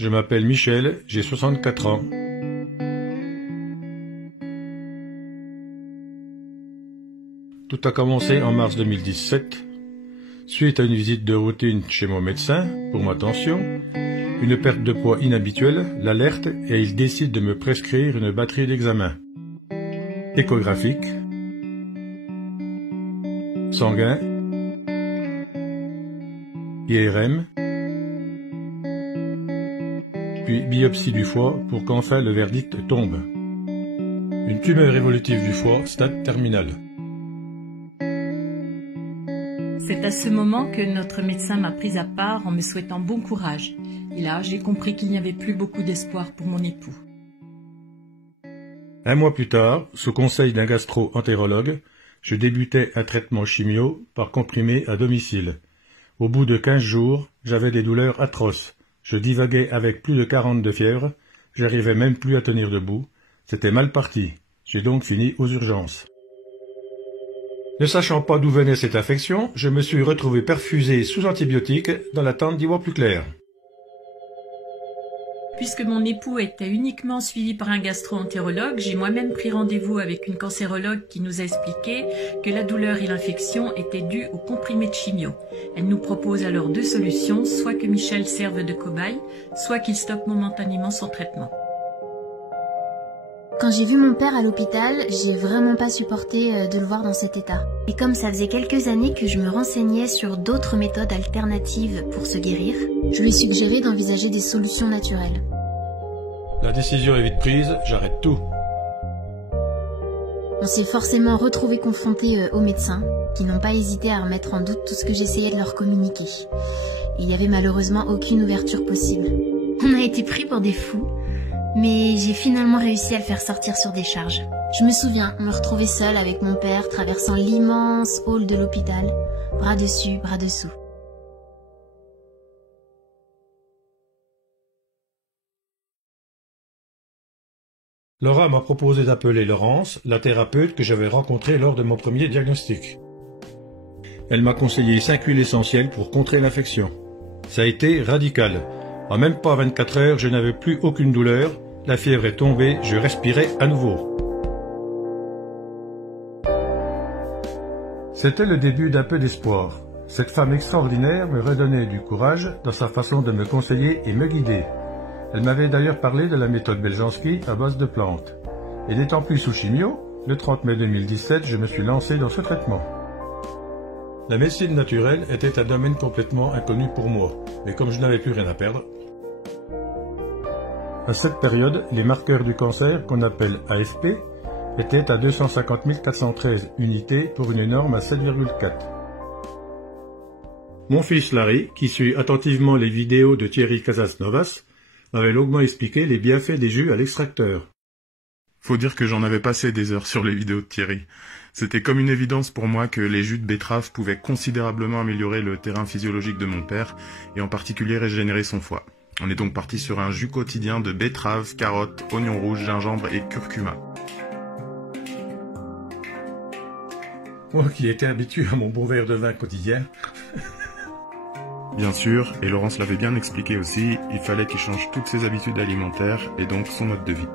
Je m'appelle Michel, j'ai 64 ans. Tout a commencé en mars 2017. Suite à une visite de routine chez mon médecin, pour ma tension, une perte de poids inhabituelle l'alerte et il décide de me prescrire une batterie d'examens. Échographique, sanguin, IRM, puis biopsie du foie pour qu'enfin le verdict tombe. Une tumeur évolutive du foie, stade terminal. C'est à ce moment que notre médecin m'a prise à part en me souhaitant bon courage. Et là, j'ai compris qu'il n'y avait plus beaucoup d'espoir pour mon époux. Un mois plus tard, sous conseil d'un gastro-entérologue, je débutais un traitement chimio par comprimé à domicile. Au bout de 15 jours, j'avais des douleurs atroces. Je divaguais avec plus de 40 de fièvre, j'arrivais même plus à tenir debout. C'était mal parti. J'ai donc fini aux urgences. Ne sachant pas d'où venait cette infection, je me suis retrouvé perfusé sous antibiotiques dans l'attente d'y voir plus clair. Puisque mon époux était uniquement suivi par un gastro-entérologue, j'ai moi-même pris rendez-vous avec une cancérologue qui nous a expliqué que la douleur et l'infection étaient dues aux comprimés de chimio. Elle nous propose alors deux solutions, soit que Michel serve de cobaye, soit qu'il stoppe momentanément son traitement. Quand j'ai vu mon père à l'hôpital, j'ai vraiment pas supporté de le voir dans cet état. Et comme ça faisait quelques années que je me renseignais sur d'autres méthodes alternatives pour se guérir, je lui ai suggéré d'envisager des solutions naturelles. La décision est vite prise, j'arrête tout. On s'est forcément retrouvés confrontés aux médecins, qui n'ont pas hésité à remettre en doute tout ce que j'essayais de leur communiquer. Il y avait malheureusement aucune ouverture possible. On a été pris pour des fous. Mais j'ai finalement réussi à le faire sortir sur des charges. Je me souviens me retrouver seule avec mon père traversant l'immense hall de l'hôpital, bras dessus, bras dessous. Laura m'a proposé d'appeler Laurence, la thérapeute que j'avais rencontrée lors de mon premier diagnostic. Elle m'a conseillé 5 huiles essentielles pour contrer l'infection. Ça a été radical. En même pas 24 heures, je n'avais plus aucune douleur, la fièvre est tombée, je respirais à nouveau. C'était le début d'un peu d'espoir. Cette femme extraordinaire me redonnait du courage dans sa façon de me conseiller et me guider. Elle m'avait d'ailleurs parlé de la méthode Beljanski à base de plantes. Et n'étant plus sous chimio, le 30 mai 2017, je me suis lancé dans ce traitement. La médecine naturelle était un domaine complètement inconnu pour moi, mais comme je n'avais plus rien à perdre, à cette période, les marqueurs du cancer, qu'on appelle AFP, étaient à 250 413 unités pour une norme à 7,4. Mon fils Larry, qui suit attentivement les vidéos de Thierry Casasnovas, m'avait longuement expliqué les bienfaits des jus à l'extracteur. Faut dire que j'en avais passé des heures sur les vidéos de Thierry. C'était comme une évidence pour moi que les jus de betterave pouvaient considérablement améliorer le terrain physiologique de mon père, et en particulier régénérer son foie. On est donc parti sur un jus quotidien de betterave, carottes, oignons rouges, gingembre et curcuma. Moi qui étais habitué à mon bon verre de vin quotidien. Bien sûr, et Laurence l'avait bien expliqué aussi, il fallait qu'il change toutes ses habitudes alimentaires et donc son mode de vie.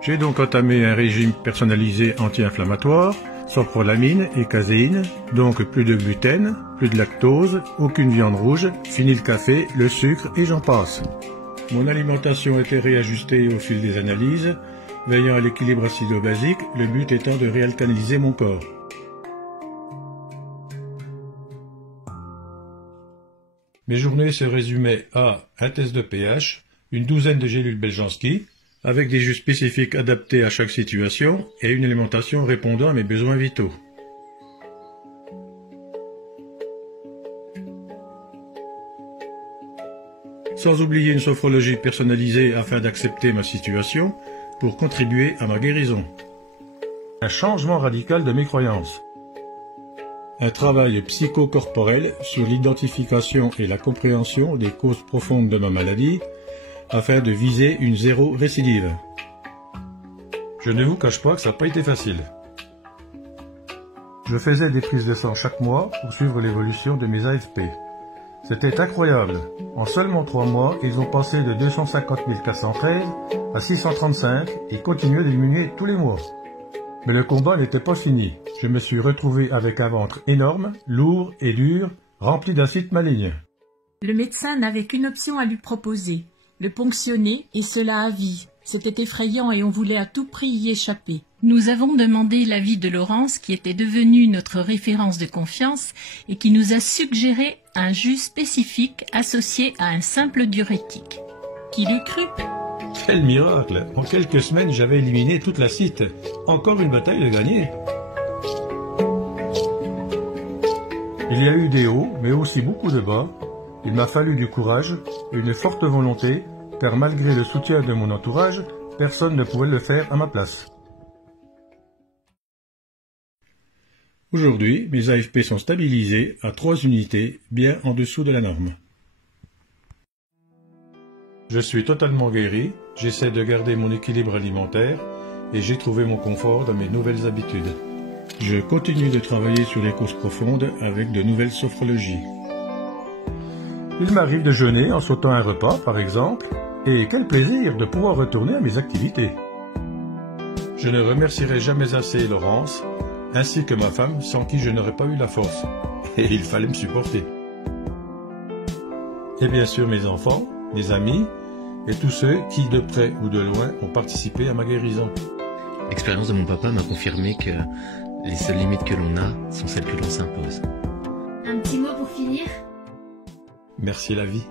J'ai donc entamé un régime personnalisé anti-inflammatoire, sans prolamine et caséine, donc plus de gluten, plus de lactose, aucune viande rouge, fini le café, le sucre et j'en passe. Mon alimentation était réajustée au fil des analyses, veillant à l'équilibre acido-basique, le but étant de réalcaliniser mon corps. Mes journées se résumaient à un test de pH, une douzaine de gélules Beljanski, avec des jus spécifiques adaptés à chaque situation et une alimentation répondant à mes besoins vitaux. Sans oublier une sophrologie personnalisée afin d'accepter ma situation pour contribuer à ma guérison. Un changement radical de mes croyances. Un travail psychocorporel sur l'identification et la compréhension des causes profondes de ma maladie afin de viser une zéro récidive. Je ne vous cache pas que ça n'a pas été facile. Je faisais des prises de sang chaque mois pour suivre l'évolution de mes AFP. C'était incroyable. En seulement 3 mois, ils ont passé de 250 413 à 635 et continuaient de diminuer tous les mois. Mais le combat n'était pas fini. Je me suis retrouvé avec un ventre énorme, lourd et dur, rempli d'acides malignes. Le médecin n'avait qu'une option à lui proposer, le ponctionner, et cela à vie. C'était effrayant et on voulait à tout prix y échapper. Nous avons demandé l'avis de Laurence, qui était devenue notre référence de confiance et qui nous a suggéré un jus spécifique associé à un simple diurétique. Qui l'eût cru? Quel miracle! En quelques semaines, j'avais éliminé toute l'acide. Encore une bataille de gagner. Il y a eu des hauts, mais aussi beaucoup de bas. Il m'a fallu du courage, une forte volonté, car malgré le soutien de mon entourage, personne ne pouvait le faire à ma place. Aujourd'hui, mes AFP sont stabilisés à 3 unités, bien en dessous de la norme. Je suis totalement guéri, j'essaie de garder mon équilibre alimentaire et j'ai trouvé mon confort dans mes nouvelles habitudes. Je continue de travailler sur les causes profondes avec de nouvelles sophrologies. Il m'arrive de jeûner en sautant un repas, par exemple, et quel plaisir de pouvoir retourner à mes activités. Je ne remercierai jamais assez Laurence, ainsi que ma femme, sans qui je n'aurais pas eu la force. Et il fallait me supporter. Et bien sûr mes enfants, mes amis, et tous ceux qui, de près ou de loin, ont participé à ma guérison. L'expérience de mon papa m'a confirmé que les seules limites que l'on a sont celles que l'on s'impose. Un petit mot pour finir? Merci la vie.